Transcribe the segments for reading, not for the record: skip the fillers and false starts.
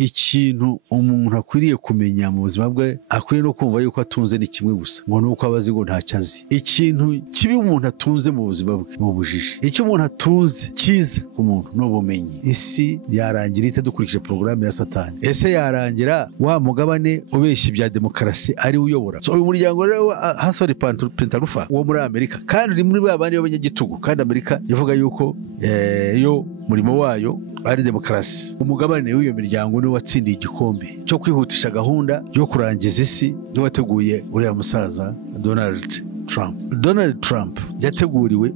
ikintu umuntu akwiriye kumenya mu buzima bwe, akwiriye no kumva yuko atunze ni kimwe gusa, ngo nuko abazi ngo ntacyo azi. Ikintu kibi umuntu atunze mu buzima bwe mu bujiji. Icyo umuntu atunze cyiza ku muntu ni ubumenyi. Isi yarangira ite dukurikije porogaramu ya Satani? Ese yarangira wa mugabane ubeshya ibya demokarasi ari uyobora? So uyu muryango rero Hathaway Pentarufa wo muri Amerika, kandi uri muri babandi b'abanyagitugu, kandi Amerika ivuga yuko yo murimo wayo ari demokarasi. Umugabane w'iyo miryango niwe watsindiye igikombe cyo kwihutisha gahunda yo kurangiza isi, niwe wateguye uriya musaza Donald Trump yateguriwe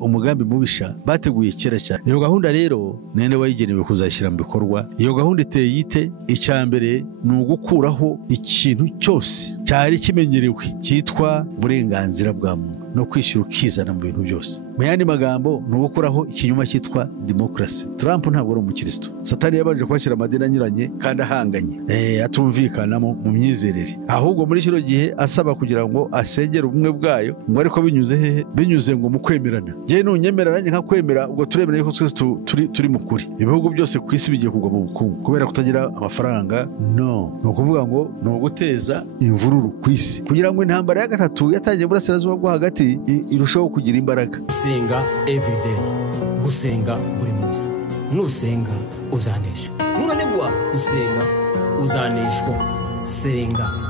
umugambi mubisha bateguye kera cyane. Iyo gahunda rero nende wayigenewe kuzashyira mu bikorwa. Iyo gahunda iteye ite? Icya mbere ni ugukuraho ikintu cyose cyari kimenyerewe cyitwa uburenganzira bwa muntu no kwishyura ukizana mu bintu byose. Mu yandi magambo ni ugukuraho ikinyoma cyitwa demokarasi. Trump ntabwo ari umukristo. Satani yabanje kubashyira amadini anyuranye kandi ahanganye, atumvikana mu myizerere, ahubwo muri kino gihe asaba kugira ngo asengere ubumwe bwayo, ngo ariko binyuze hehe? Binyuze ngo mu kwemerana. Njye nunyemera nanjye nka kwemera, ubwo turemera yuko twese turi mu kuri. Ibihugu byose ku isi bigiye kugwa mu bukungu kubera kutagira amafaranga. No, ni ukuvuga ngo ni uguteza imvururu ku isi kugira ngo intambara ya gatatu yatangiye burasirazuba bwo hagati irushaho kugira imbaraga. Gusenga everyday, gusenga buri munsi. Nusenga uzanesha, nunanigwa gusenga uzaneshwa. Senga.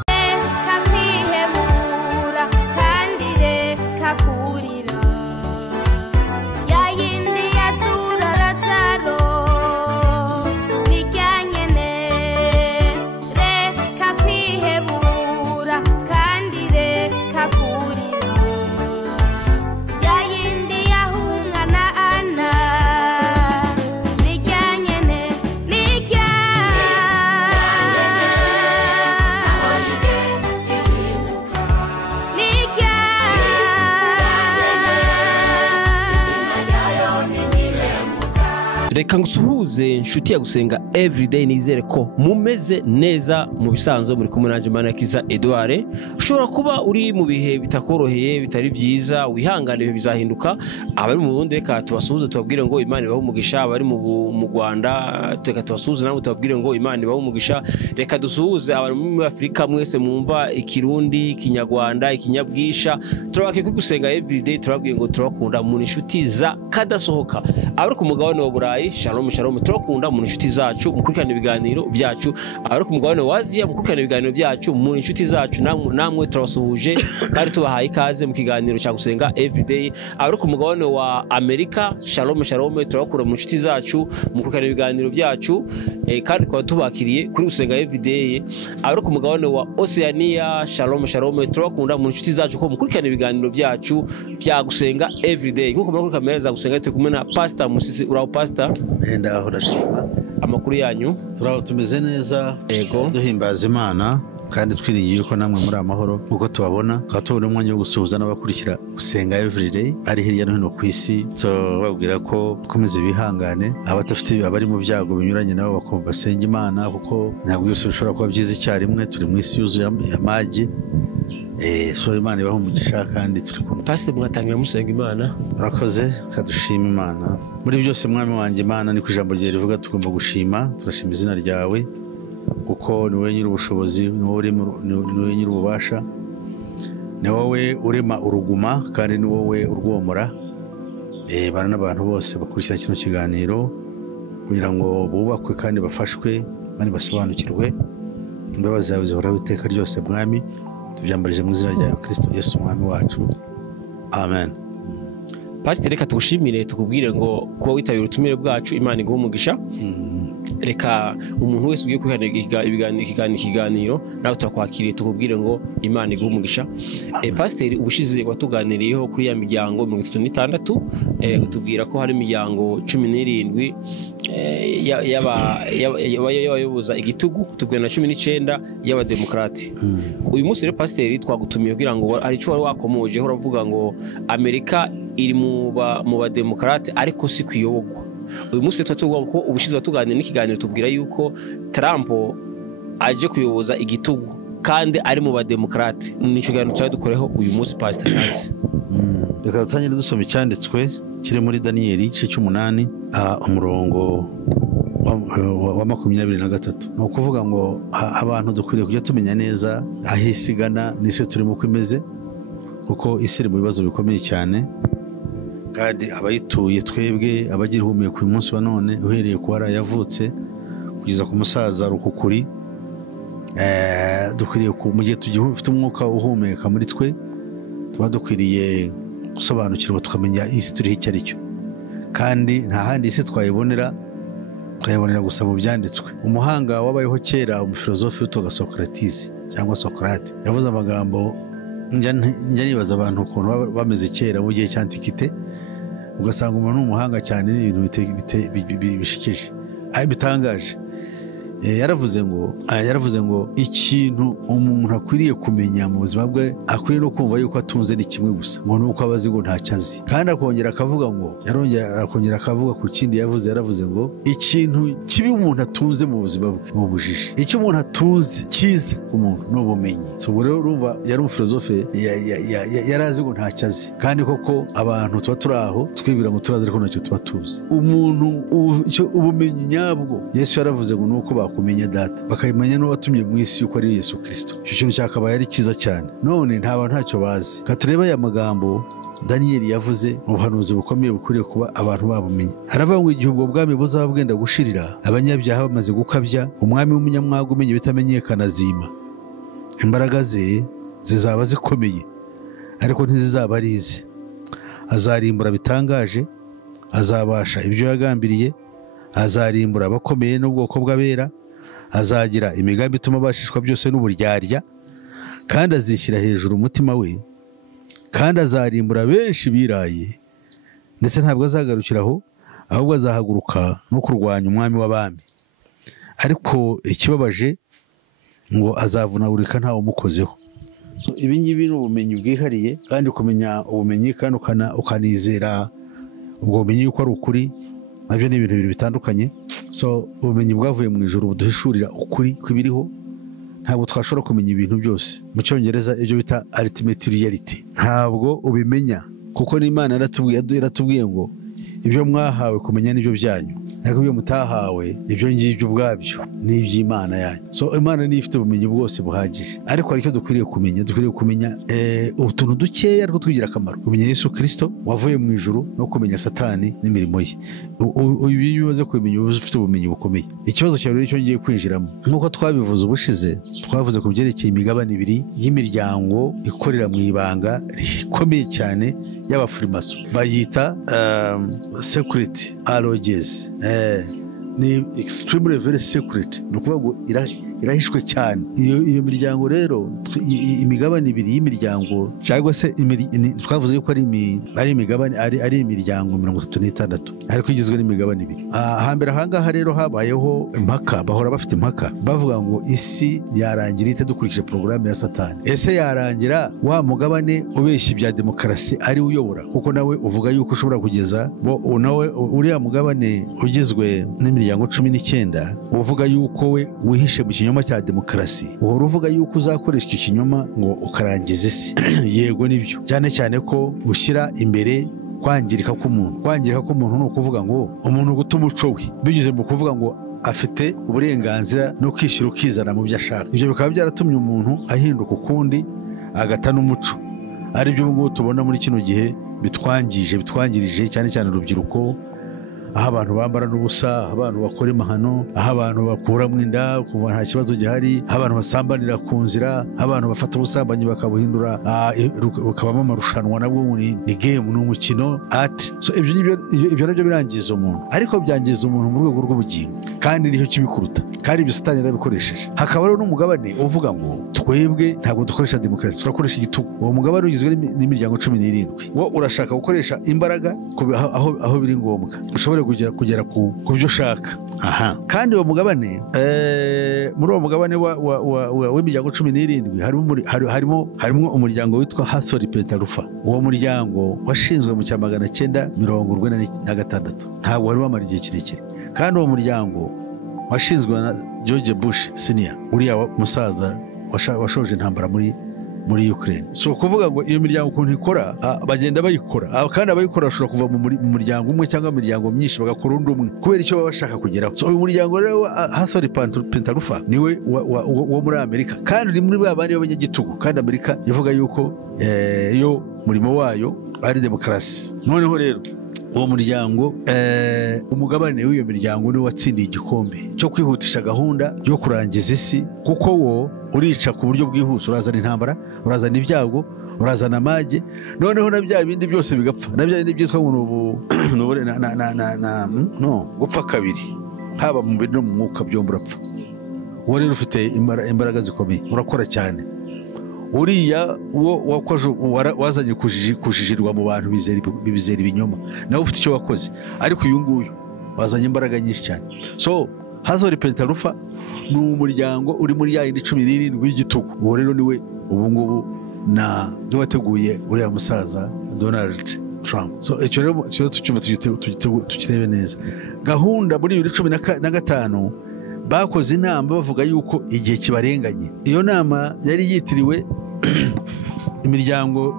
Reka ngusuhuze inshuti ya gusenga everyday, nizere ko mumeze neza mu bisanzwe. Muri kumwe nanje Manakiza Edouard. Ushobora kuba uri mu bihe bitakoroheye, bitari byiza, wihangane bihe bizahinduka. Abari mu Burundi reka tubasuhuze tubabwire ngo Imana ibahe umugisha. Abari mu Rwanda reka tubasuhuze namwe tubabwire ngo Imana ibahe umugisha. Reka dusuhuze abari muri Afrika mwese mwumva Ikirundi, Ikinyarwanda, Ikinyabwisha. Turabake ko gusenga everyday, turababwiye ngo turakunda mu inshuti za kadasohoka. Abari ku mugabane wa Burayi, shalom shalom, turakunda mu inshuti zacu mukurikirana ibiganiro byacu. Abari ku mugabane wa Aziya mukurikirana ibiganiro byacu mu inshuti zacu, namwe turabasuhuje kandi tubahaye ikaze mu kiganiro cya gusenga everyday. Abari ku mugabane wa Amerika, shalom shalom, turakura mu inshuti zacu mukurikirana ibiganiro byacu kandi kwa tubakiriye kuri gusenga everyday. Abari ku mugabane wa Oceania, shalom shalom, turakunda mu inshuti zacu ko mukurikirana ibiganiro byacu bya gusenga everyday. Nkuko muri kamera za gusenga turi kumwe na Pastor Musisi. Uraho Pastor? Ndaho ndashima. Amakuru yanyu? Turaho tumeze neza, ego duhimbaza Imana kandi twiringiye ko namwe muri amahoro uko tubabona. Twatubona umwanya wo gusuhuza n'abakurikira gusenga everyday ari hirya no hino ku isi. Babwira ko dukomeze bihangane, abadafite abari mu byago binyuranye nabo basenga Imana, kuko ntabwo byose bishobora kuba byiza icyarimwe. Turi mu isi yuzuye amagi. Imana ibaho umugisha kandi turi kumwe. Pastor, mwatangira musenga Imana. Urakoze, kadushima Imana muri byose. Mwami wanjye Imana, ni ku ijambo ryawe rivuga tugomba gushima. Turashima izina ryawe kuko ni wowe nyiri ubushobozi, ni wowe nyiri ububasha, ni wowe urema uruguma kandi ni wowe urwomora. Bana n'abantu bose bakurikira kino kiganiro kugira ngo bubakwe kandi bafashwe kandi basobanukirwe. Imbabazi zawe zihoraho iteka ryose Mwami, tubyambarije mu izina rya Kristo Yesu Umwami wacu, amen. Pastor, reka tugushimire tukubwire ngo kuba witabira ubutumire bwacu, Imana iguhe umugisha. Reka umuntu wese ugiye kwihanira ikiganiro nawe turakwakiriye tukubwire ngo Imana iguhe umugisha. Pastor, ubushize watuganiriyeho kuri ya miryango 36, utubwira ko hari imiryango 17 y'abayoboza igitugu, tubwira na 19 y'abademokrate. Uyu munsi rero Pastor twagutumiye kugira ngo ari cyo wari wakomojeho uravuga ngo Amerika iri mu bademokrate ariko si kwiyobogwa. Uyu munsi twatuvuga ko ubushize watuganira n'ikiganiro tubwira yuko Trump aje kuyoboza igitugu kandi ari mu bademokrate. Ni ikiganiro cyawe dukoreho uyu munsi Pastor kazi. Reka dutangire dusoma icyanditswe kiri muri Daniel 8 umurongo wa 23. ni ukuvuga ngo abantu dukwiriye kujya tumenya neza aho isi igana n'isi turimo uko imeze, kuko isi iri mu bibazo bikomeye cyane, kandi abayituye twebwe abagira ihumeka uyu munsi wa none, uhereye ku warayavutse kugeza ku musaza rukukuri, dukwiriye mu gihe tugifite umwuka uhumeka muri twe, tuba dukwiriye gusobanukirwa tukamenya isi turiho icyo ari cyo, kandi nta handi isi twayibonera gusa mu byanditswe. Umuhanga wabayeho kera, umufilozofi witwaga Socrates cyangwa Socrate, yavuze amagambo njya nibaza abantu ukuntu bameze kera mu gihe cy'antikite, ugasanga umuntu ni umuhanga cyane, ni ibintu bishikije bitangaje. Yaravuze ngo ikintu umuntu akwiriye kumenya mu buzima bwe, akwiriye no kumva yuko atunze ni kimwe gusa, ngo nuko abazi ngo ntacyo azi. Kandi akongera akavuga ku kindi yaravuze ngo ikintu kibi umuntu atunze mu buzima bwe ni ubujiji. Icyo umuntu atunze cyiza ku muntu ni ubumenyi. Ubwo rero urumva yari umufilozofe, yari azi ngo ntacyo azi, kandi koko abantu tuba turi aho twibwira ngo turazi ariko ntacyo tuba tuzi. Ubumenyi nyabwo Yesu yaravuze ngo nuko kumenya data, bakabimenya n'uwatumye mu isi yuko ari Yesu Kristo. Icyo kintu cyakabaye ari cyiza cyane. None ntacyo bazi. Katureba aya magambo Daniyeli yavuze, ubuhanuzi bukomeye bukwiriye kuba abantu babumenye. Haravuga ngo igihe ubwo bwami buzaba bwenda gushirira, abanyabyaha bamaze gukabya, umwami w'umunyamwaga umenya bitamenyekana azima. Imbaraga ze zizaba zikomeye, ariko ntizizaba ari ize. Azarimbura bitangaje, azabasha ibyo yagambiriye, azarimbura abakomeye n'ubwoko bw'abera, azagira imigambi ituma abashishwa byose n'uburyarya, kandi azishyira hejuru umutima we, kandi azarimbura benshi biraye, ndetse ntabwo azagarukira aho, ahubwo azahaguruka no kurwanya umwami w'abami. Ariko ikibabaje ngo azavunagurika ntawe umukozeho. Ibi ngibi ni ubumenyi bwihariye, kandi kumenya ubumenyi kandi ukanizera ubwo bumenyi yuko ari ukuri, nabyo ni ibintu bibiri bitandukanye. Ubumenyi bwavuye mu ijuru buduhishurira ukuri kw'ibiriho. Ntabwo twashobora kumenya ibintu byose. Mu Cyongereza ibyo bita ultimate reality ntabwo ubimenya, kuko n'Imana yaratubwiye ngo ibyo mwahawe kumenya nibyo byanyu, ariko ibyo mutahawe ibyo ngibyo ubwabyo ni iby'Imana yanyu. Imana niyo ifite ubumenyi bwose buhagije, ariko hari icyo dukwiriye kumenya utuntu dukeya ariko tugira akamaro. Kumenya Yesu Kristo wavuye mu ijuru, no kumenya Satani n'imirimo ye. Ibi bibaze kubimenya uba ufite ubumenyi bukomeye. Ikibazo cyawe nicyo ngiye kwinjiramo. Nk'uko twabivuze ubushize, twavuze ku byerekeye imigabane ibiri y'imiryango ikorera mu ibanga rikomeye cyane y'abafurimaso, bayita secret alloges. Ni extremely very secret, ni ukuvuga ngo irahishwe cyane. Iyo miryango rero, imigabane ibiri y'imiryango, cyangwa se twavuze yuko ari imigabane, ari imiryango 36, ariko igizwe n'imigabane ibiri. Hambere ahangaha rero habayeho impaka, bahora bafite impaka, bavuga ngo isi yarangira ite dukurikije porogaramu ya Satani. Ese yarangira wa mugabane ubeshya ibya demokarasi ari uyobora, kuko nawe uvuga yuko ushobora kugeza nawe uriya mugabane ugizwe n'imiryango 19 uvuga yuko we wihishe mu kinyoma cya demokarasi, uhora uvuga yuko uzakoresha icyo kinyoma ngo ukarangiza isi. Yego nibyo, cyane cyane ko ushyira imbere kwangirika k'umuntu ni ukuvuga ngo umuntu guta umuco we binyuze mu kuvuga ngo afite uburenganzira no kwishyira ukizana mu byo ashaka. Ibyo bikaba byaratumye umuntu ahinduka ukundi, agata n'umuco. Ari byo ngubu tubona muri kino gihe bitwangirije cyane cyane urubyiruko, aho abantu bambara n'ubusa, aho abantu bakora amahano, aho abantu bakuramo inda kuva nta kibazo gihari, aho abantu basambanira ku nzira, aho abantu bafata ubusambanyi bakabuhindura bukabamo amarushanwa, nabwo ni game, ni umukino art. Ibyo nabyo birangiza umuntu, ariko byangiza umuntu mu rwego rw'ubugingo, kandi niho kibikuruta, kandi ibyo Satani yarabikoresheje. Hakaba rero n'umugabane uvuga ngo twebwe ntabwo dukoresha demokarasi, turakoresha igitugu. Uwo mugabane ugizwe n'imiryango 17. Wo urashaka gukoresha imbaraga aho biri ngombwa, ushobore kugera ku byo ushaka. Kandi uwo mugabane, muri uwo mugabane w'imiryango 17 harimo umuryango witwa Hathor Petarufa. Uwo muryango washinzwe mu 1946, ntabwo wari wamara igihe kirekire. Kandi uwo muryango washinzwe na George Bush Senior, uriya musaza washoje intambara muri muri Ukraine. So kuvuga ngo iyo miryango ukuntu ikora bagenda bayikora kandi abayikora bashobora kuva mu muryango umwe cyangwa mu miryango myinshi bagakora undi umwe kubera icyo baba bashaka kugeraho. So uyu muryango rero Hathor Pentarufa niwe wo muri Amerika kandi uri muri babandi b'abanyagitugu kandi Amerika ivuga yuko yo murimo wayo ari demokarasi. Noneho rero uwo muryango umugabane w'iyo miryango niwe watsindiye igikombe cyo kwihutisha gahunda yo kurangiza isi kuko wo urica ku buryo bwihuse, urazana intambara, urazana ibyago, urazana amage, noneho na bya bindi byose bigapfa, na bya bindi byitwa ngo gupfa kabiri haba mu mubiri no mu mwuka byombi urapfa. Uwo rero ufite imbaraga zikomeye urakora cyane. Uriya wazanye kujijirwa mu bantu bizera ibinyoma nawe ufite icyo wakoze, ariko uyu nguyu wazanye imbaraga nyinshi cyane. So Hathor Pentarufa ni umuryango uri muri ya yindi 17 w'igitugu. Uwo rero niwe ubu ngubu niwe wateguye uriya musaza Donald Trump. So icyo rero tucyumva tukirebe neza. Gahunda muri 2015 bakoze inama bavuga yuko igihe kibarenganye. Iyo nama yari yitiriwe imiryango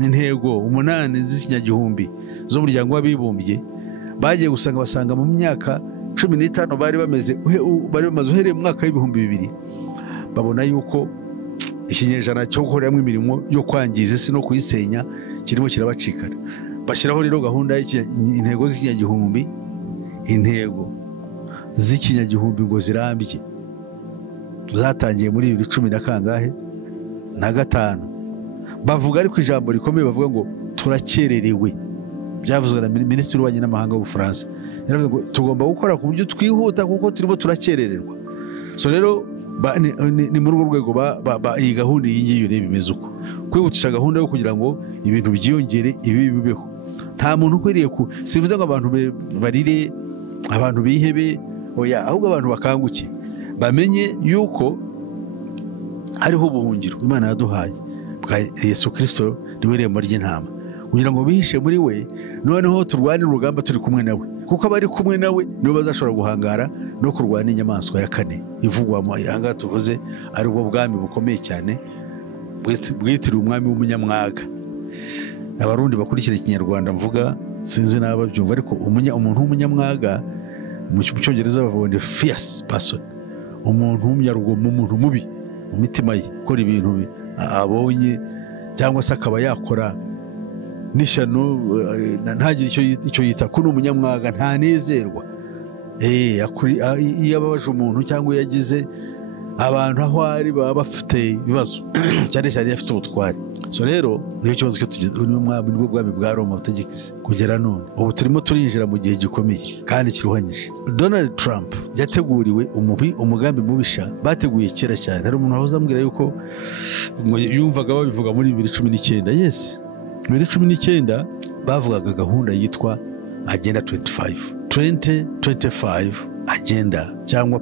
intego 8 z'ikinyagihumbi z'umuryango w'abibumbye. Bagiye basanga mu myaka 15 bari bamaze uhereye mu mwaka w'ibihumbi 2000 babona yuko ikinyejana cyo gukoreramo imirimo yo kwangiza isi no kuyisenya kirimo kirabacikana. Bashyiraho rero gahunda y'intego z'ikinyagihumbi, intego z'ikinyagihumbi ngo zirambye zatangiye muri 2015 bavuga, ariko ijambo rikomeye bavuga ngo turakererewe. Byavuzwe na Minisitiri w'Ububanyi n'Amahanga w'Ubufaransa, yaravuze ngo tugomba gukora ku buryo twihuta kuko turimo turakerererwa. So rero ni muri urwo rwego iyi gahunda iyi ngiyi ureba imeze uko kwihutisha gahunda yo kugira ngo ibintu byiyongere ibi bibeho. Nta muntu ukwiriye sivuze ngo abantu barire, abantu bihebe, oya, ahubwo abantu bakanguke bamenye yuko hariho ubuhungiro Imana yaduhaye bwa Yesu Kristo, niwe rembo ry'intama, kugira ngo bihishe muri we, noneho turwane urugamba turi kumwe nawe, kuko abari kumwe nawe nibo bazashobora guhangara no kurwana inyamaswa ya kane ivugwa mu ihanga tuvuze ari bwo bwami bukomeye cyane bwitiriwe umwami w'umunyamwaga. Abarundi bakurikira ikinyarwanda mvuga sinzi naba byumva, ariko umuntu w'umunyamwaga mu cyongereza bavuga ni fierce person, umuntu w'umyarugomo, umuntu mubi mu mitima ye, ukora ibintu abonye cyangwa se akaba yakora n'ishyano ntagire icyo yita ko ni umunyamwaga, ntanezerwa. Iyo ababaje umuntu cyangwa yagize abantu aho ari baba bafite ibibazo cyane cyane afite ubutwari. So rero niyo kibazo cyo tugize nibwo bwami bwa Roma butegekisi kugera none. Ubu turimo turinjira mu gihe gikomeye kandi kiruhanyije. Donald Trump yateguriwe umugambi mubisha bateguye kera cyane. Hari umuntu wahoze ambwira yuko yumvaga babivuga muri 2019. Yes, 2019 bavugaga gahunda yitwa Agenda 2025 agenda cyangwa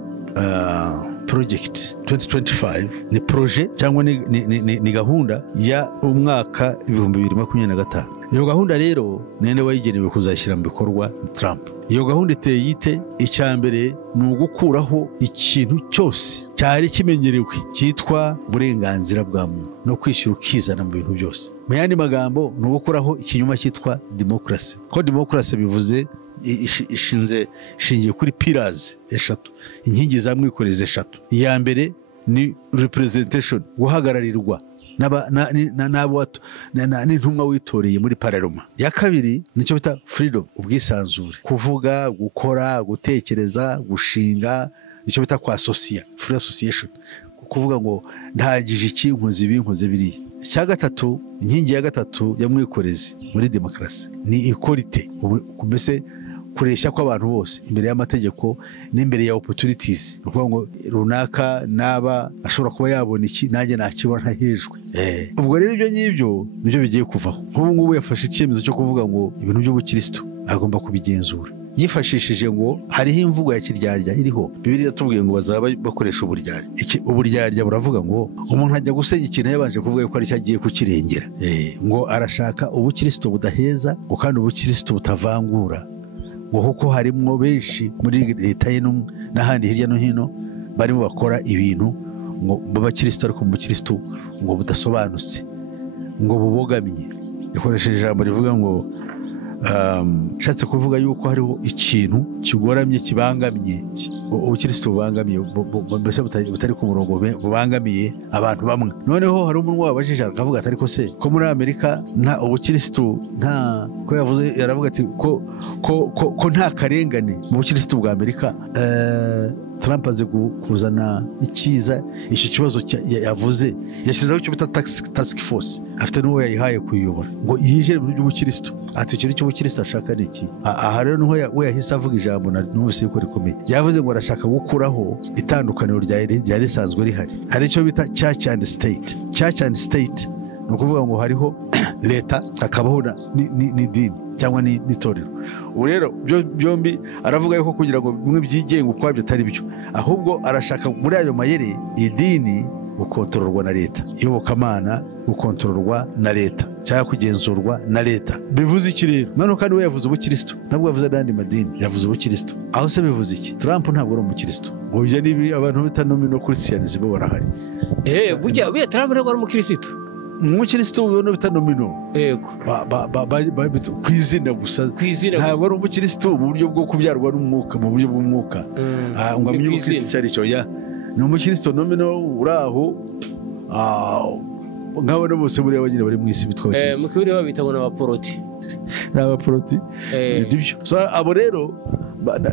project 2025 ni projet cyangwa ni gahunda ya umwaka 2025. Iyo gahunda rero nene wayigenewe kuzashyira mu bikorwa Trump. Iyo gahunda iteye ite? Icyambere ni ugukuraho ikintu cyose cyari kimenyerewe cyitwa uburenganzira bwa muntu no kwishyura ukizana mu bintu byose. Mu yandi magambo ni ugukuraho ikinyoma cyitwa democracy. Ko democracy bivuze ishingiye kuri pillars eshatu, inkingi za mwikoreze eshatu. Iya mbere ni representation, guhagararirwa n'intumwa witoreye muri parlement. Ya kabiri nicyo bita freedom, ubwisanzure, kuvuga, gukora, gutekereza, gushinga, nicyo bita kwa free association, kuvuga ngo ntagije iki nkoze biriya. Icya gatatu, inkingi ya gatatu ya mwikorezi muri demokarasi ni equality, mbese kureshya kw'abantu bose imbere y'amategeko n'imbere ya opportunities. Ukuvuga ngo runaka naba ashobora kuba yabona iki nanjye nakibona ntahejwe. Ubwo rero ibyo ngibyo nibyo bigiye kuvaho. Nk'ubu ngubu yafashe icyemezo cyo kuvuga ngo ibintu by'ubukristo agomba kubigenzura, yifashishije ngo hariho imvugo ya kiryarya iriho. Bibiliya yatubwiye ngo bazaba bakoresha uburyarya. Uburyarya buravuga ngo umuntu ajya gusenya ikintu yabanje kuvuga ko ari cyo agiye kukirengera. Ngo arashaka ubukristo budaheza, kandi ubukristo butavangura, ngo kuko harimo benshi muri leta ye n'ahandi hirya no hino barimo bakora ibintu ngo b'abakirisitu ariko mu bukirisitu ngo budasobanutse ngo bubogamiye. Ikoresheje ijambo rivuga ngo nshatse kuvuga yuko hariho ikintu kigoramye kibangamye ubukirisitu bubangamiye mbese butari ku murongo bubangamiye abantu bamwe. Noneho hari umuntu wabajije akavuga ati ariko se ko muri Amerika nta ubukirisitu nta ko yavuze yaravuga ati ko nta karengane mu bukirisitu bwa Amerika. Trump aze kuzana ikiza icyo kibazo yavuze yashyizeho icyo bita task force afite n'uwo yayihaye kuyiyobora ngo yinjire mu by'ubukirisitu. Ati icyo cy'ubukirisitu ashaka ni iki? Aha rero niho we yahise avuga ijambo n'ubuse yuko rikomeye. Yavuze ngo arashaka gukuraho itandukaniro ryari risanzwe rihari. Hari icyo bita church and state. Church and state ni ukuvuga ngo hariho leta hakabaho n'idini cyangwa n'itorero. Ubu rero byombi aravuga yuko kugira ngo bimwe byigenga ukwabyo atari byo, ahubwo arashaka muri ayo mayeri idini gukontororwa na leta, iyobokamana gukontororwa na leta cyangwa kugenzurwa na leta. Bivuze iki rero? None kandi we yavuze ubukirisitu, ntabwo yavuze n'andi madini, yavuze ubukirisitu. Aho se bivuze iki? Trump ntabwo ari umukirisitu. Ubyo nibi abantu bita nomino Christians bo barahari. Burya Trump ntabwo ari umukirisitu. Umukirisitu ubona bita nomino. Yego. Kwizina gusa. Ntabwo ari umukirisitu mu buryo bwo kubyarwa n'umwuka, mu buryo bw'umwuka. Ngo amenye umukirisitu cyari cyo ya. Ni umukirisitu nomino uraho. Nk'abana bose buriya bagira bari mu isi bitwa abakirisitu. Mu kibiri babita ngo n'abaporoti. N'abaporoti. Nibyo. So abo rero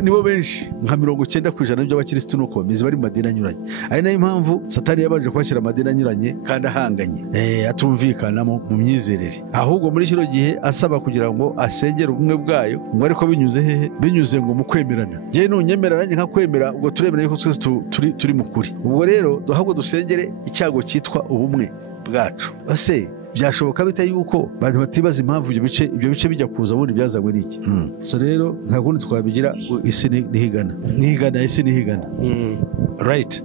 nibo benshi nka 90% by'abakirisitu nuko bameze bari mu madini anyuranye. Ari nayo impamvu Satani yabaje kubashyira amadini anyuranye kandi ahanganye atumvikana mu myizerere, ahubwo muri kino gihe asaba kugira ngo asengere ubumwe bwayo, ngo ariko binyuze hehe? Binyuze ngo mu kwemerana. Je nunyemera nanjye nka kwemera, ubwo turemera ko twese turi mu kuri. Ubwo rero ahubwo dusengere icyago cyitwa ubumwe bwacu. Ase byashoboka bita yuko abantu batibaza impamvu ibyo bice bijya kuza ubundi byazanywe n'iki? So rero nta kundi twabigira, isi nihigana isi nihigana. Right.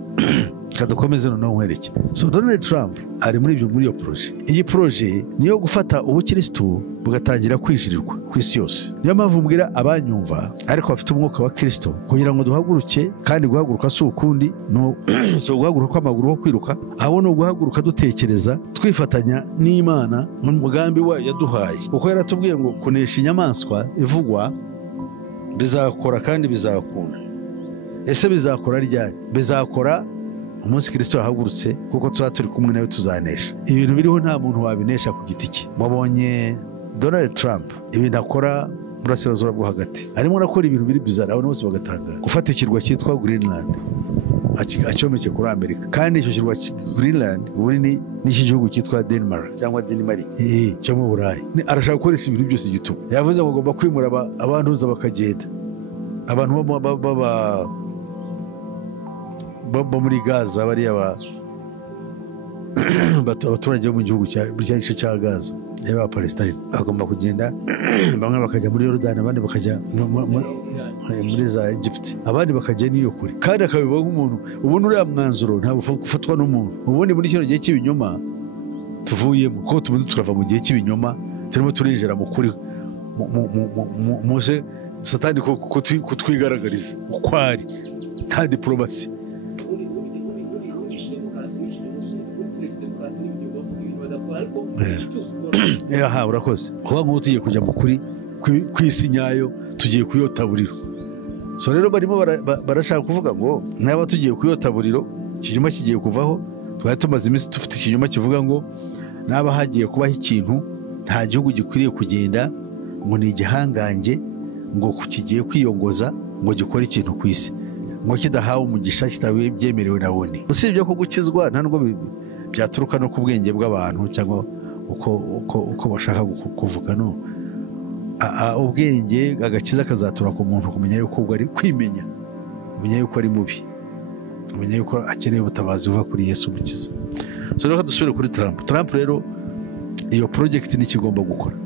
Kadukomeze noneho nkwereke. So Donald Trump ari muri iyo proje. Iyi proje niyo gufata ubukirisitu bugatangira kwijirirwa ku isi yose. Niyo mpamvu mbwira abanyumva ariko bafite umwuka wa Kristo kugira ngo duhaguruke, kandi guhaguruka si ukundi no so guhaguruka kw'amaguru ho kwiruka, abo no guhaguruka dutekereza twifatanya n'Imana mu mugambi wayo yaduhaye. Uko yaratubwiye ngo kunesha inyamaswa ivugwa bizakora kandi bizakunda. Ese bizakora ryari? Bizakora umunsi Kristo yahagurutse, kuko turi kumwe nawe tuzanesha. Ibintu biriho nta muntu wabinesha ku giti cye. Wabonye Donald Trump ibintu akora burasirazuba bwo hagati, arimo arakora ibintu biri bizarre, abantu bose bagatanga. Gufata ikirwa cyitwa Greenland acyomeke kuri Amerika, kandi icyo kirwa Greenland ubuni n'iki gihugu cyitwa Denmark cyangwa Denmark cyo mu Burayi. Arashaka gukoresha ibintu byose igitugu. Yavuze ngo agomba kwimura abantu bakagenda, abantu baba muri Gaza, bariya abaturage bo mu gihugu cy'igice cya Gaza y'aba Palestine bagomba kugenda, bamwe bakajya muri Jordan, abandi bakajya muri za Egypt, abandi bakajya niyo kure. Kandi akabivuga nk'umuntu ubundi uriya mwanzuro ntabwo ufatwa n'umuntu. Ubundi muri kino gihe cy'ibinyoma tuvuyemo, kuko tubundi turava mu gihe cy'ibinyoma, turimo turinjira mu kuri muje Satani kutwigaragariza uko ari, nta diplomasi. Aha urakoze. Kuba ngo tugiye kujya mu kuri kw'isi nyayo, tugiye kuyota buriro. So rero barimo barashaka kuvuga ngo naba tugiye kuyota buriro, ikinyoma kigiye kuvaho. Twari tumaze iminsi dufite ikinyoma kivuga ngo naba hagiye kubaho ikintu, nta gihugu gikwiriye kugenda ngo ni igihangange, ngo kigiye kwiyongoza ngo gikore ikintu ku isi, ngo kidahawe umugisha, kitawe byemerewe na ONU. Usibye ko gukizwa nta nubwo byaturuka no ku bwenge bw'abantu cyangwa uko bashaka kuvuga. No, ubwenge agakiza kazatura ku muntu kumenya yuko ubwo ari kwimenya, kumenya yuko ari mubi, kumenya yuko akeneye ubutabazi buva kuri Yesu umukiza. So rero dusubire kuri Trump. Trump rero iyo project ni kigomba gukora.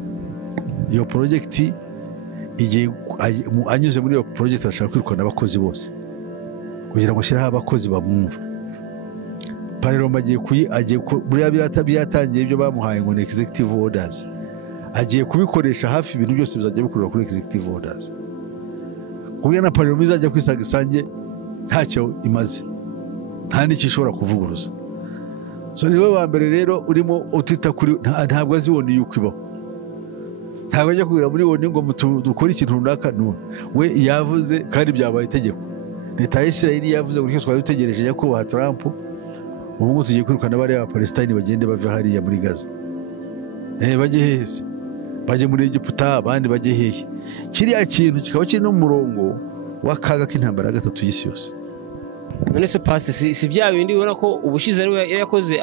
Iyo project igiye anyuze muri iyo project ashaka kwirukana abakozi bose kugira ngo ashyiraho abakozi bamwumva. Parlement agiye buriya byatangiye ibyo bamuhaye ngo ni executive orders, agiye kubikoresha hafi ibintu byose bizajya bikorera kuri executive orders. Kugira na Parlement izajya kwisanga isange ntacyo imaze. nta n'icyo ishobora kuvuguruza. So niwe wa mbere rero urimo utita kuri ntabwo azibona yuko ibaho, ntabwo ajya kubwira muri woni ngo dukore ikintu runaka. We yavuze kandi byabaye itegeko. Leta ya Israel yavuze ngo twari dutegereje nyakubahwa Trump, ubu ngo tugiye kwirukana bariya Palestine bagende bave hariya muri Gaza. Bajye hese, bajye muri Egiputa, abandi bajye hehe. Kiriya kintu kikaba kiri no mu murongo w'akaga k'intambara ya gatatu y'isi yose. None se pastor, si bya bindi ubona ko ubushize ari yakoze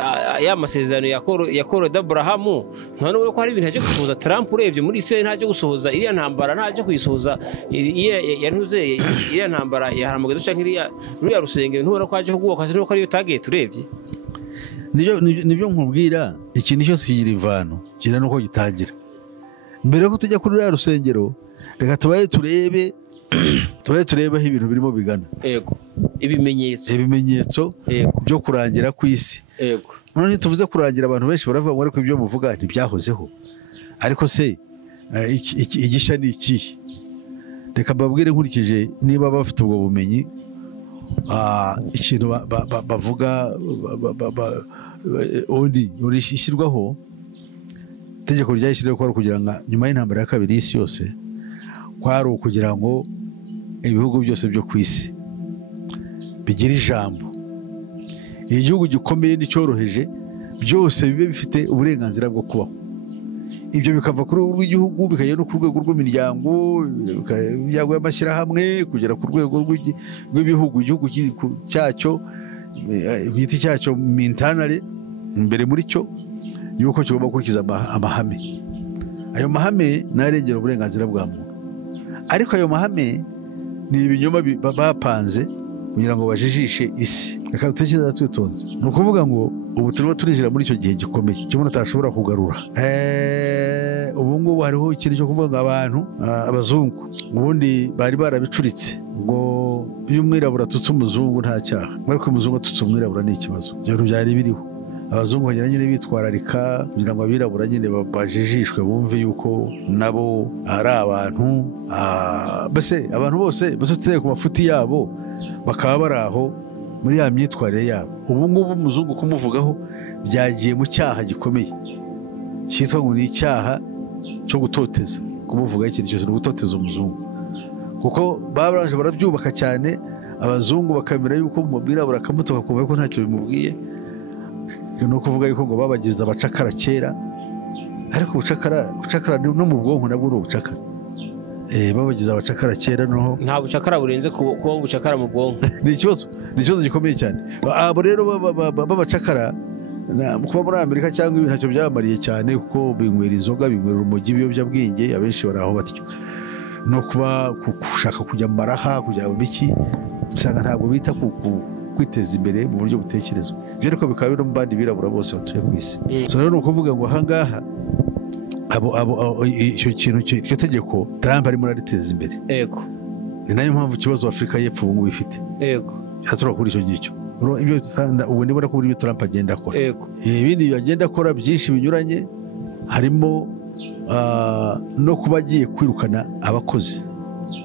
ya masezerano yakoro d'Abraham, none we ko hari ibintu aje gusohoza Trump urebye muri Israel, ntaje gusohoza iriya ntambara, ntaje kuyisohoza yantuze iriya ntambara ya Haramugezo cyangwa iriya rusengero, ntubona ko aje kugubaka, no ko ariyo target urebye. Nibyo nkubwira, ikintu cyose kigira ivano, kira nuko gitangira. Mbere yo kutujya kuri iriya rusengero, reka tubaye turebe aho ibintu birimo bigana. Yego, ibimenyetso byo kurangira ku isi. Yego, none tuvuze kurangira, abantu benshi baravuga ngo ariko ibyo muvuga ntibyahozeho. Ariko se igisha ni iki? Reka mbabwire nkurikije niba bafite ubwo bumenyi, ikintu bavuga ishyirwaho itegeko ryashyiriweho kugira ngo nyuma y'intambara ya kabiri y'isi yose, kwari ukugira ngo ibihugu byose byo ku isi bigira ijambo. Igihugu gikomeye n'icyoroheje byose bibe bifite uburenganzira bwo kubaho. Ibyo bikava ku rwego rw'igihugu bikajya no ku rwego rw'imiryango y'amashyirahamwe, kugera ku rwego rw'ibihugu, igihugu cyacyo ku giti cyacyo mintanare imbere muri cyo yuko kigomba gukurikiza amahame. Ayo mahame narengera uburenganzira bwa muntu, ariko ayo mahame ni ibinyoma bapanze kugira ngo bajijishe isi. Reka dutekereza twitonze. Ni ukuvuga ngo ubu turimo turinjira muri icyo gihe gikomeye cyo umuntu atashobora kugarura. Ubu ngubu hariho ikintu cyo kuvuga ngo abantu abazungu ubundi bari barabicuritse ngo iyo umwirabura atutse umuzungu nta cyaha, ariko umuzungu atutse umwirabura ni ikibazo. Ibyo byari biriho. Abazungu bagenda nyine bitwararika kugira ngo abirabura nyine bajijishwe, bumve yuko nabo ari abantu. Bese abantu bose batuteye ku mafuti yabo bakaba bari aho muri ya myitwarire yabo. Ubu ngubu umuzungu kumuvugaho byagiye mu cyaha gikomeye cyitwa ngo ni icyaha cyo gutoteza. Kumuvuga ikintu cyose no gutoteza umuzungu, kuko babanje barabyubaka cyane abazungu bakamera yuko umwirabura akamutoka kuva ko ntacyo bimubwiye. No kuvuga yuko ngo babagize abacakara kera, ariko ubucakara no mu bwonko nabwo uri ubucakara. Babagize abacakara kera, noho nta bucakara burenze kuba ubucakara mu bwonko. Ni ikibazo gikomeye cyane. Abo rero babacakara kuba muri Amerika cyangwa ibintu ntacyo byamariye cyane, kuko binywera inzoga, binywera urumogi, ibiyobyabwenge, abenshi baraho batyo. No kuba gushaka kujya mu maraha, kujya mu biki, usanga ntabwo bita kwiteza imbere mu buryo butekerezwa. Ibyo ariko bikaba biri mu bandi birabura bose batuye ku isi. So rero ni ukuvuga ngo ahangaha icyo kintu iryo tegeko Trump arimo ariteza imbere. Yego, ni nayo mpamvu ikibazo Afurika y'Epfo ubu ngubu ifite. Yego, yatura kuri icyo ngicyo. Ubu ndibona ko ibyo Trump agenda akora. Yego, ibindi agenda akora byinshi binyuranye, harimo no kuba agiye kwirukana abakozi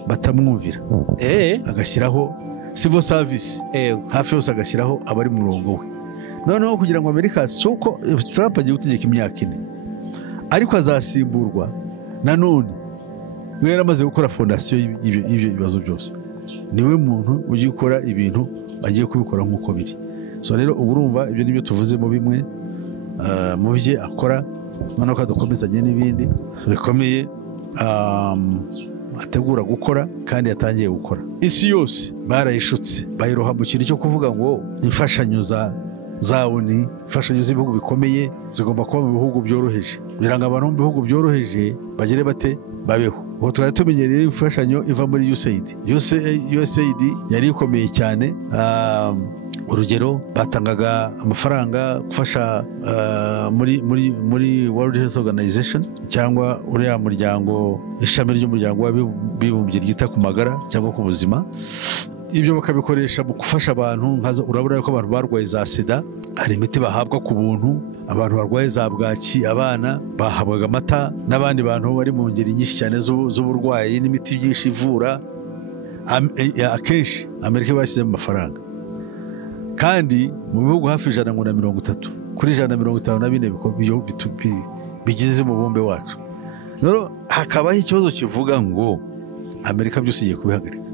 batamwumvira, agashyiraho civil service hafi yose, agashyiraho abari mu murongo we. Noneho kugira ngo Amerika, si uko Trump agiye gutegeka imyaka 4, ariko azasimburwa nanone we yaramaze gukora fondasiyo y'ibyo bibazo byose. Niwe muntu ugiye gukora ibintu agiye kubikora nk'uko biri. So rero ubu urumva ibyo nibyo tuvuzemo bimwe mu bye akora. Noneho kadukomezanye n'ibindi bikomeye ategura gukora kandi yatangiye gukora. Isi yose barayishutse, bayiroha mu kintu cyo kuvuga ngo imfashanyo zawuni, imfashanyo z'ibihugu bikomeye zigomba kuba mu bihugu byoroheje, kugira ngo abantu mu bihugu byoroheje bagere bate babeho. Ubu twari tumenyereye imfashanyo iva muri USAID yari ikomeye cyane. Urugero, batangaga amafaranga gufasha muri World Health Organization cyangwa uriya muryango, ishami ry'umuryango w'abibumbye ryita ku magara cyangwa ku buzima. Ibyo bakabikoresha mu gufasha abantu. Urabona ko abantu barwaye za sida, hari imiti bahabwa ku buntu. Abantu barwaye za bwaki, abana bahabwaga amata, n'abandi bantu bari mu ngeri nyinshi cyane z'uburwayi n'imiti myinshi ivura. Akenshi Amerika bashyizemo amafaranga. kandi mu bihugu hafi 130 kuri 154 bigize umubumbe wacu. Rero hakabaho ikibazo kivuga ngo Amerika byose igiye kubihagarika,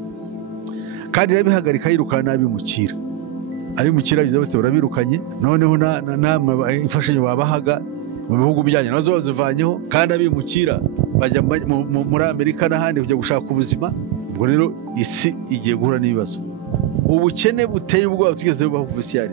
kandi irabihagarika yirukana abimukira bize bate barabirukanye, noneho imfashanyo babahaga mu bihugu byanyu nazo bazivanyeho, kandi abimukira bajya muri Amerika n'ahandi kujya gushaka ubuzima. Ubwo rero isi igiye guhura n'ibibazo. Ubukene buteye ubwoba tugeze bubaho official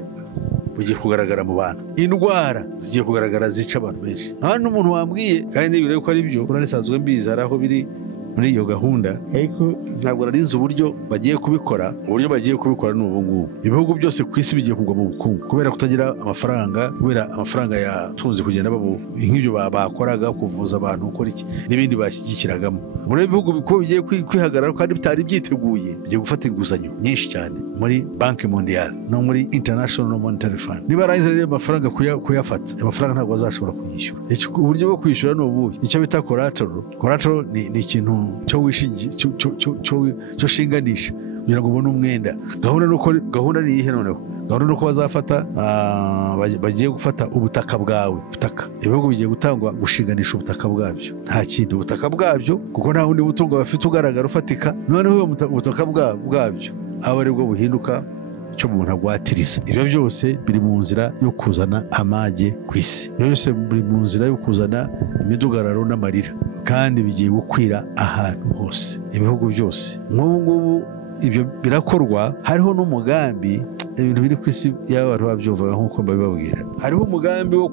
bugiye kugaragara mu bantu, indwara zigiye kugaragara zica abantu benshi. Nta n'umuntu wambwiye, kandi nibire ko ari byo uranisanzwe mbiza araho biri muri iyo gahunda, ariko ntabwo narinze uburyo bagiye kubikora. Uburyo bagiye kubikora ni ubu ngubu. Ibihugu byose ku isi bigiye kugwa mu bukungu kubera kutagira amafaranga, kubera amafaranga yatunze kugenda nk'ibyo bakoraga kuvuza abantu, gukora iki n'ibindi bashyigikiragamo. Muri ibihugu biko bigiye kwihagarara kandi bitari byiteguye, bigiye gufata inguzanyo nyinshi cyane muri Banki Mondiale no muri International Monetary Fund. Niba rangiza rero amafaranga kuyafata, amafaranga ntabwo bazashobora kuyishyura. Uburyo bwo kwishyura ni ubuhe? Icyo bita collateral ni ikintu cyo shinganisha kugira ngo ubone umwenda. Gahunda ni iyihe noneho? Gahunda nuko bazafata bagiye gufata ubutaka bwawe. Ibihugu bigiye gutangwa gushinganisha ubutaka bwabyo, nta kindi. Ubutaka bwabyo kuko nta wundi mutungo bafite ugaragara ufatika, noneho ubutaka bwabyo aba aribwo buhinduka icyo umuntu agwatiriza. Ibyo byose biri mu nzira yo kuzana amage ku isi, ibyo byose biri mu nzira yo kuzana imidugararo n'amarira, kandi bigiye gukwira ahantu hose, ibihugu byose. Nk'ubu ngubu ibyo birakorwa, hariho n'umugambi, ibintu biri ku isi y'abantu babyumva nk'uko mbabibabwira. Hariho umugambi wo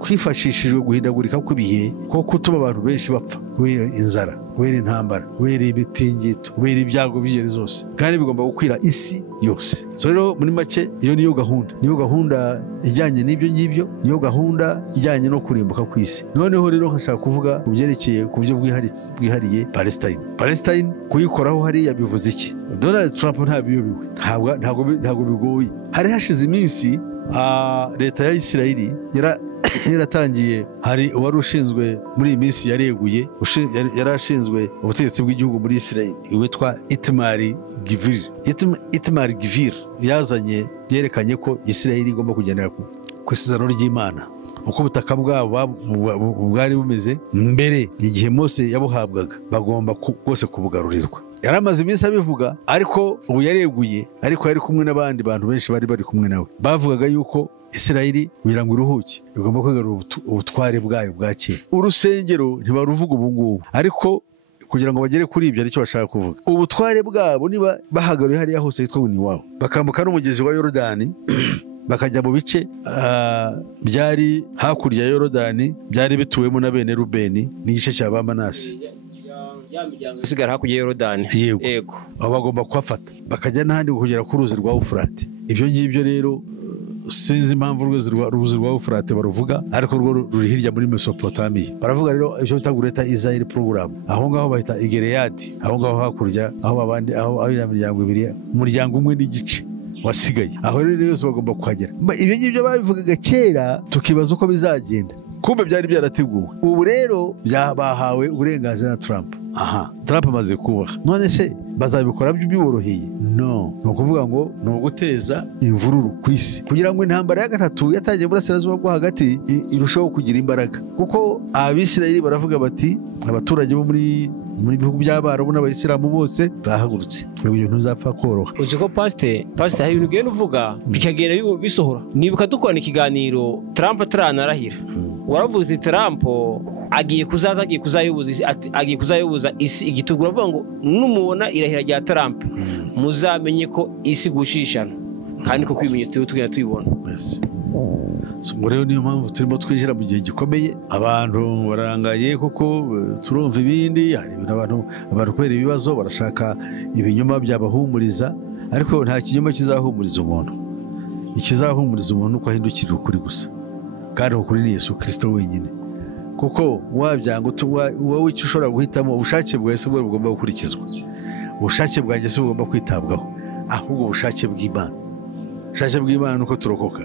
kwifashishijwe guhindagurika kw'ibihe, ko gutuma abantu benshi bapfa kubera inzara, kubera intambara, kubera ibitingito, kubera ibyago b'ingeri zose, kandi bigomba gukwira isi yose. So rero muri make iyo niyo gahunda ijyanye n'ibyo ngibyo, niyo gahunda ijyanye no kurimbuka ku isi. Noneho rero nkashaka kuvuga ku byerekeye ku buryo bwihariye Palestine kuyikoraho hariya bivuze iki? Donald Trump ntabiyobewe, ntabwo bigoye. Hari hashize iminsi leta ya Isirayeli yaratangiye, hari uwari ushinzwe muri iyi minsi yareguye, yari ashinzwe ubutegetsi bw'igihugu muri Isirayeli witwa Itamar Gvir yazanye, yerekanye ko Isirayeli igomba kugendera ku isezerano ry'Imana, uko ubutaka bwabo bwari bumeze mbere igihe Mose yabuhabwaga, bagomba rwose kubugarurirwa. Yari amaze iminsi abivuga, ariko ubu yareguye, ariko yari kumwe n'abandi bantu benshi bari kumwe nawe, bavugaga yuko Isirayeli kugira ngo iruhuke igomba kwigarura ubutware bwayo bwa kera. Urusengero ntibaruvuga ubu ngubu, ariko kugira ngo bagere kuri ibyo aricyo bashaka kuvuga. Ubutware bwabo niba bahagaruye hariya hose hitwa ngo ni iwabo, bakambuka n'umugezi wa Yorodani bakajya mu bice byari hakurya ya Yorodani, byari bituwemo na bene Rubeni n'igice cya Manase, usigara hakurya ya Yorodani. Yego, abo bagomba kuhafata bakajya n'ahandi kugera ku ruzi rwa Ufurate. Ibyo ngibyo rero sinzi impamvu uruzi rwa Ufurate baruvuga, ariko rwo ruri hirya muri Mesopotamiya. Baravuga rero icyo bita Greater Israel Program, aho ngaho bahita Igereyadi, aho ngaho hakurya, aho imiryango ibiri, umuryango umwe n'igice wasigaye, aho rero yose bagomba kuhagera. Ibyo ngibyo babivugaga kera, tukibaza uko bizagenda, kumbe byari byarateguwe. Ubu rero bahawe uburenganzira na Trump. Trump amaze kubaha, none se bazabikora biboroheye? No, ni ukuvuga ngo ni uguteza imvururu ku isi kugira ngo intambara ya gatatu yatangiye burasirazuba bwo hagati irushaho kugira imbaraga. Kuko Abisirayeli baravuga bati, abaturage bo muri bihugu by'Abarabu n'Abayisilamu bose bahagurutse, ibyo ntuzapfa koroha. Uzi ko pastor hari ibintu ugenda uvuga bikagenda bisohora. Nibuka dukorana ikiganiro Trump ataranarahira, waravuze Trump agiye kuzayoboza isi igitugu. Uravuga ngo numubona irahira rya Trump muzamenye ko isi gushishana, kandi ko kwimenyetso tugenda tubibona. Ngo rero niyo mpamvu turimo twinjira mu gihe gikomeye, abantu barangaye kuko turumva ibindi, hari abantu kubera ibibazo barashaka ibinyoma byabahumuriza, ariko nta kinyoma kizahumuriza umuntu. Ikizahumuriza umuntu uko ahindukirira ukuri gusa, kandi ukuri ni Yesu Kristo wenyine. Kuko wabyanga wowe icyo ushobora guhitamo, ubushake bwawe se bugomba gukurikizwa, ubushake bwanjye se bugomba kwitabwaho, ahubwo ubushake bw'Imana. Ubushake bw'Imana nuko turokoka.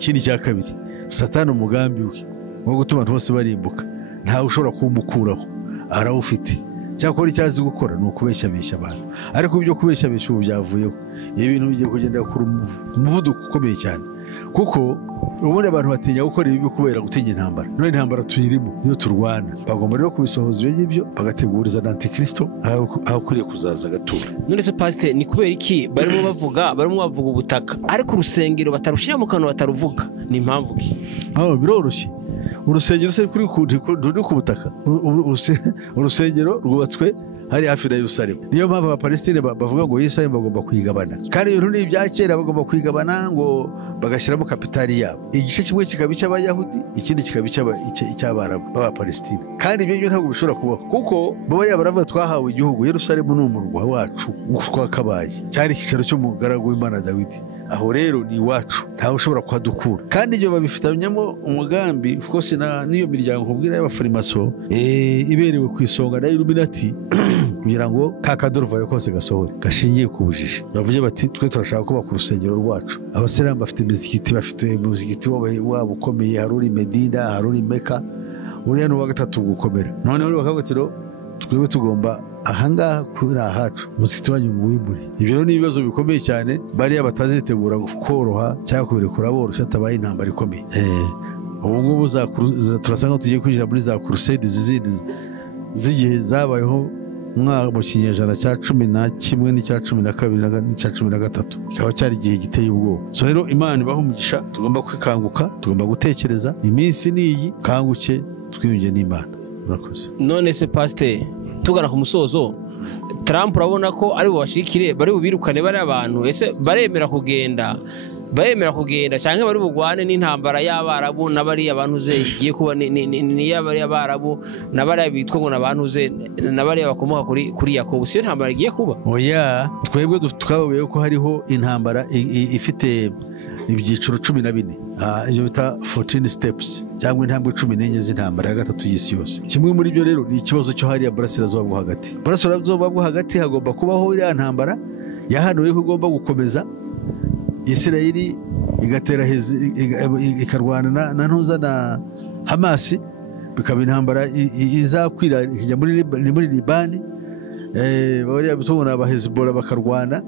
Ikindi cya kabiri, Satani umugambi we wo gutuma abantu bose barimbuka ntawe ushobora kumukuraho, arawufite, cyakora icyazi gukora ni ukubeshyabeshya abantu, ariko ibyo kubeshyabeshya ubu byavuyeho. Ibintu bigiye kugendera ku muvuduko ukomeye cyane, kuko ubundi abantu batinya gukora ibi kubera gutinya intambara. None intambara tuyirimo niyo turwana, bagomba rero kubisohoza ibyo ngibyo bagateguriza na antikristo aho akwiriye kuzaza agatura. None se pasiteri, ni kubera iki barimo bavuga ubutaka ariko urusengero batarushyira mu kanwa, bataruvuga? Ni impamvu ki? Biroroshye. Urusengero se ruri ku butaka. Urusengero rwubatswe hari hafi na Yerusalemu. Niyo mpamvu Abapalestine bavuga ngo Yerusalemu bagomba kuyigabana, kandi ibintu ni ibya kera, bagomba kuyigabana ngo bagashyiramo kapitali yabo. Igice kimwe kikaba icy'Abayahudi, ikindi kikaba icy'Abarabu b'Abapalestine. Kandi ibyo ntabwo bishobora kubaho, kuko bariya baravuga twahawe igihugu. Yerusalemu ni umurwa wacu twakabaye, cyari icyicaro cy'umugaragu w'Imana Dawidi. Aho rero ni iwacu, ntawe ushobora kuhadukura. Kandi ibyo babifitanyemo umugambi rwose, n'iyo miryango kubwira y'abafarimaso iberewe ku isonga na Illuminati kugira ngo ka kaduruvayo kose gasohore gashingiye ku bujiji. Bavuge bati twe turashaka kubaka urusengero rwacu. Abasilamu bafite imizikiti, bafite umuzikiti wabo ukomeye, hari uri Medina, hari uri Meka, uriya ni uwa gatatu gukomera. Noneho bakavuga ati twebwe tugomba ahangaha kuri ahacu umuzikiti wanyu muwimure. Ibyo ni ibibazo bikomeye cyane, bariya batazitegura koroha cyangwa kubirekura boroshye atabaye intambara ikomeye. Ubu ngubu turasanga tugiye kwinjira muri za crusade zizindi z'igihe zabayeho mu kinyejana cya 11 n'icya 12 n'icya 13. Kikaba cyari igihe giteye ubwoba. So rero Imana ibaho umugisha, tugomba kwikanguka, tugomba gutekereza. Iminsi niyi, kanguke twiyunge n'Imana. Murakoze. None se pasiteri, tugana ku musozo, Trump urabona ko ari bubashikire, bari bubirukane bari abantu, ese baremera kugenda cyangwa bari bugwane n'intambara y'Abarabu n'abari abantu ze igiye kuba ni y'abari Abarabu n'abari bitwa ngo nabantuze n'abari bakomoka kuri Yakobo? Si intambara igiye kuba? Oya, twebwe tukabaye ko hariho intambara ifite ibyiciro 14, ibyo bita 14 steps cyangwa intambwe 14 z'intambara ya gatatu y'isi yose. Kimwe muri byo rero ni ikibazo cyo hariya Burasirazuba bwo hagati. Burasirazuba bwo hagati hagomba kubaho iriya ntambara yahanuwe ko igomba gukomeza. Isirayeli igatera ikarwana na ntuza na Hamasi, bikaba intambara izakwira ikajya muri Libani. Bariya bitungana aba Hezbollah bakarwana,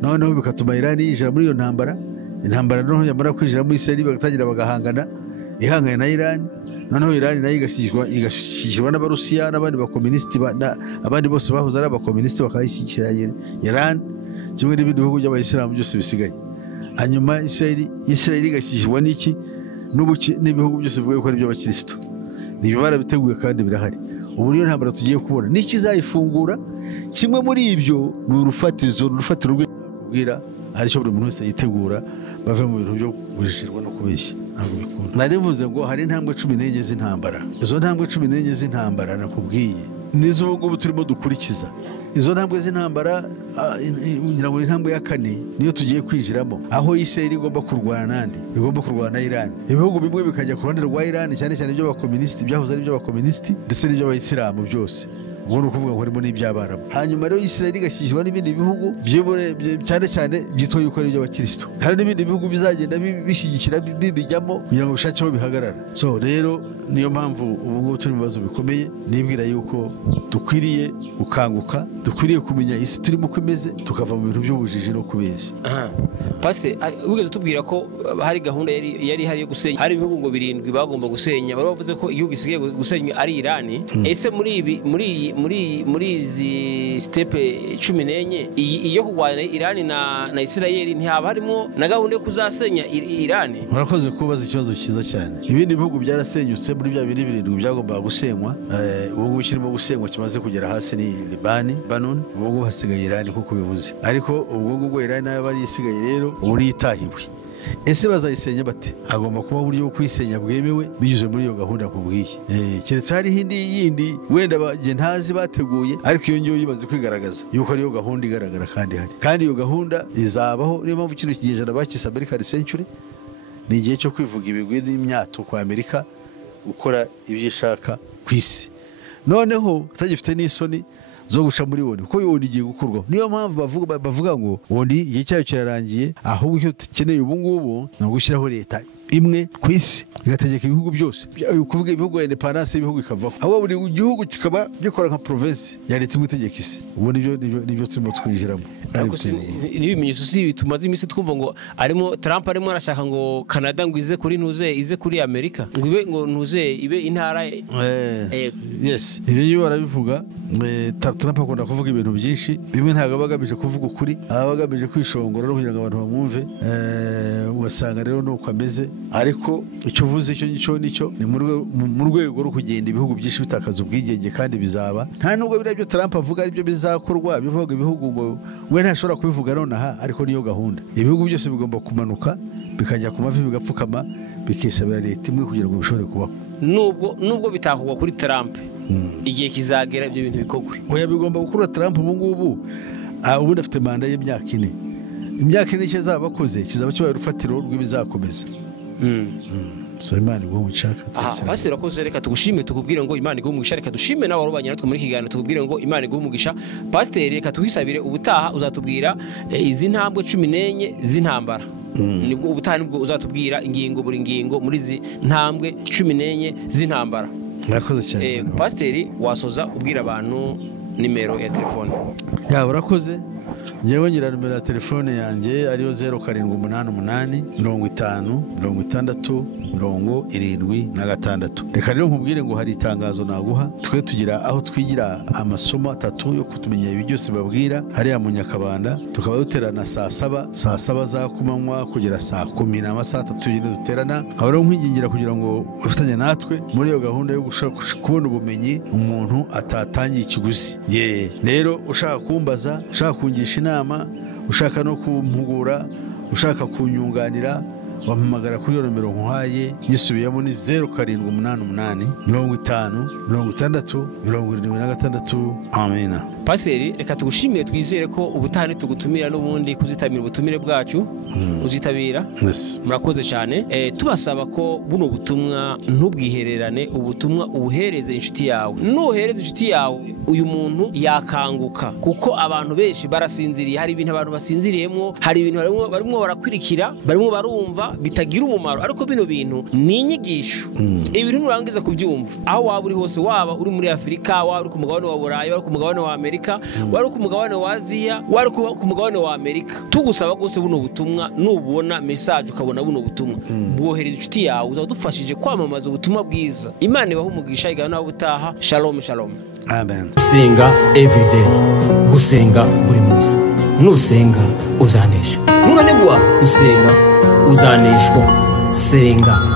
noneho bikatuma Irani yinjira muri iyo ntambara. Intambara noneho yamara kwinjira muri Isirayeli bagatangira bagahangana, ihanganye na Irani. Noneho Irani nayo igashyigikirwa n'Abarusiya n'abandi bakomunisiti, abandi bose bahoze ari abakomunisiti bakayishyigikira Irani, kimwe n'ibindi bihugu by'Abayisilamu byose bisigaye. Hanyuma Isirayeli igashyigikirwa n'iki n'ibihugu byose bivuga ko ari iby'Abakristo. Ibi barabiteguye kandi birahari. Ubu niyo ntambara tugiye kubona. Niki zayifungura? Kimwe muri ibyo ni urufatiro rw'ubwira aricyo buri muntu wese yitegura, bave mu bintu byo kujijirwa no kubeshya. Narivuze ngo hari intambwe 14 z'intambara. Izo ntambwe 14 z'intambara nakubwiye nizo ubu ngubu turimo dukurikiza. Izo ntambwe z'intambara ngira ngo intambwe ya 4 niyo tugiye kwinjiramo, aho Isirayeli igomba kurwana nande, igomba kurwana na Irani. Ibihugu bimwe bikajya ku ruhande rwa Irani, cyane cyane iby'abakomunisiti, byahoze ari iby'abakomunisiti ndetse n'iby'Abayisilamu byose. Ubwo ni ukuvuga ngo harimo n'iby'Abarabu. Hanyuma rero Isirayeli igashyigikirwa n'ibindi bihugu cyane cyane byitwa yuko ari iby'Abakristo. Hari n'ibindi bihugu bizagenda bishyigikira bijyamo kugira ngo bishake aho bihagarara. So rero niyo mpamvu ubu ngubu turi mu bibazo bikomeye. Nibwira yuko dukwiriye gukanguka, dukwiriye kumenya isi turimo uko imeze, tukava mu bintu by'ubujiji no kubeshya. Pasiteri, wigeze tubwira ko hari gahunda yari hari yo gusenya, hari ibihugu ngo 7 bagomba gusenya. Bari bavuze ko igihugu gisigaye gusenywa ari Irani. Ese muri izi step 14 iyo kurwana Irani na Isirayeli ntihaba harimo na gahunda yo kuzasenya Irani? Murakoze kubaza ikibazo cyiza cyane. Ibindi bihugu byarasenyutse muri bya 7 byagomba gusenywa. Ubu ngubu kirimo gusenywa kimaze kugera hasi ni Libani, Lebanon. Ubu ngubu hasigaye Irani kuko bivuze. Ariko ubwo ngubu Irani nayo bari isigaye rero ubu yitahiwe. Ese bazayisenya bate? Hagomba kuba uburyo bwo kwisenya bwemewe binyuze muri iyo gahunda kubwiye. Keretse hari yindi wenda ntazi bateguye, ariko iyo ngiyo yibaze kwigaragaza yuko ariyo gahunda igaragara kandi hari. Kandi iyo gahunda izabaho. Niyo mpamvu kino kinyejana bakise American Century, ni igihe cyo kwivuga ibigwi n'imyato kwa Amerika gukora ibyo ishaka ku isi. Noneho utagifite n'isoni zo guca muri woni, kuko woni igiye gukurwaho. Niyo mpamvu bavuga ngo woni igihe cyayo kirarangiye, ahubwo icyo dukeneye ubu ngubu ni ugushyiraho leta imwe ku isi igategeka ibihugu byose, kuvuga ibihugu ya independence y'ibihugu ikavaho, aho buri gihugu kikaba gikora nka province ya leta imwe itegeka isi. Ubu nibyo turimo twinjiramo. N'ibimenyetso si bitumaze iminsi twumva ngo arimo Trump arimo arashaka ngo Canada ngo ize kuri Amerika, ngo ibe ngo ibe intara. Yes, ibyo barabivuga. Trump akunda kuvuga ibintu byinshi, bimwe ntabwo abagamije kuvuga ukuri, abagamije kwishongora no kugira ngo abantu bamwumve. Ugasanga rero nuko ameze, ariko icyo uvuze nicyo ni mu rwego rwo kugenda ibihugu byinshi bitakaza ubwigenge, kandi bizaba nta nubwo byo Trump avuga aribyo bizakorwa. Bivuga ibihugu ngo we ntashobora kubivuga nonaha, ariko niyo gahunda. Ibihugu byose bigomba kumanuka bikajya ku mavi bigapfukama bikisabira leta imwe kugira ngo bishobore kubaho. Nubwo bitakugwa kuri Trump, igihe kizagera ibyo bintu bikogwe. Oya, bigomba gukura Trump ubu afite manda y'imyaka 4. Imyaka 4 kizaba bakoze kizaba kibaye urufatiro rw'ibizakomeza. So Imana igomba gushaka. Pastor akoze, reka tugushime tukubwire ngo Imana igomba gushaka, reka dushime nawe warubanye natwe muri kiganiro tukubwire ngo Imana igomba gushaka. Pastor, reka tuhisabire ubutaha uzatubwira izi ntambwe 14 z'intambara. Nibwo ubutaha nibwo uzatubwira ingingo buri ngingo muri izi ntambwe 14 z'intambara. Murakoze cyane. Pastor, wasoza ubwira abantu nimero ya telefone. Urakoze. Njyewe ngira numero ya telefone yanjye ariyo 0788 50 56 76. Reka rero nkubwire ngo hari itangazo naguha. Twe tugira aho twigira amasomo 3 yo kutumenya ibi byose babwira hariya mu Nyakabanda, tukaba duterana saa 7 za kumanywa kugera saa 10 n'amasaha 3 yine duterana. Aho rero nkwingingira kugira ngo ufatanye natwe muri iyo gahunda yo gushaka kubona ubumenyi umuntu atatangiye ikiguzi. Rero ushaka kumbaza, ushaka kungisha inama, ushaka no kumpugura, ushaka kunyunganira, wampamagara kuri iyo nomero nkuhaye. Yisubiyemo ni 0788 50 56 76. Amina. Paseri, reka tugushimire, twizere ko ubutane tugutumira n'ubundi kuzitamira ubutumire bwacu uzitabira. Yes. Murakoze cyane. Tubasaba ko buno butumwa ntubwihererane, ubutumwa ubuhereze inshuti yawe. Nuhereze inshuti yawe, uyu muntu yakanguka, kuko abantu benshi barasinziriye. Hari ibintu abantu basinziriyemo, hari ibintu barimo barakwirikira, barimo barumva bitagira umumaro, ariko bino bintu ni inyigisho. Ibintu nurangiza kubyumva aho waba uri hose, waba uri muri Afrika, waba uri ku mugabane wa Burayi, waba uri ku mugabane wa Amerika, waba uri ku mugabane wa Aziya, waba uri ku mugabane wa Amerika, tugusaba gose buno butumwa, nubona message ukabona buno butumwa, bwohereza inshuti yawe, uzadufashije kwamamaza ubutumwa bwiza. Imana ibahe umugisha, igana ubutaha. Shalom shalom. Amen. Senga everyday, gusenga buri munsi. Nusenga uzanesha, nunanigwa gusenga uzaneshwa. Senga.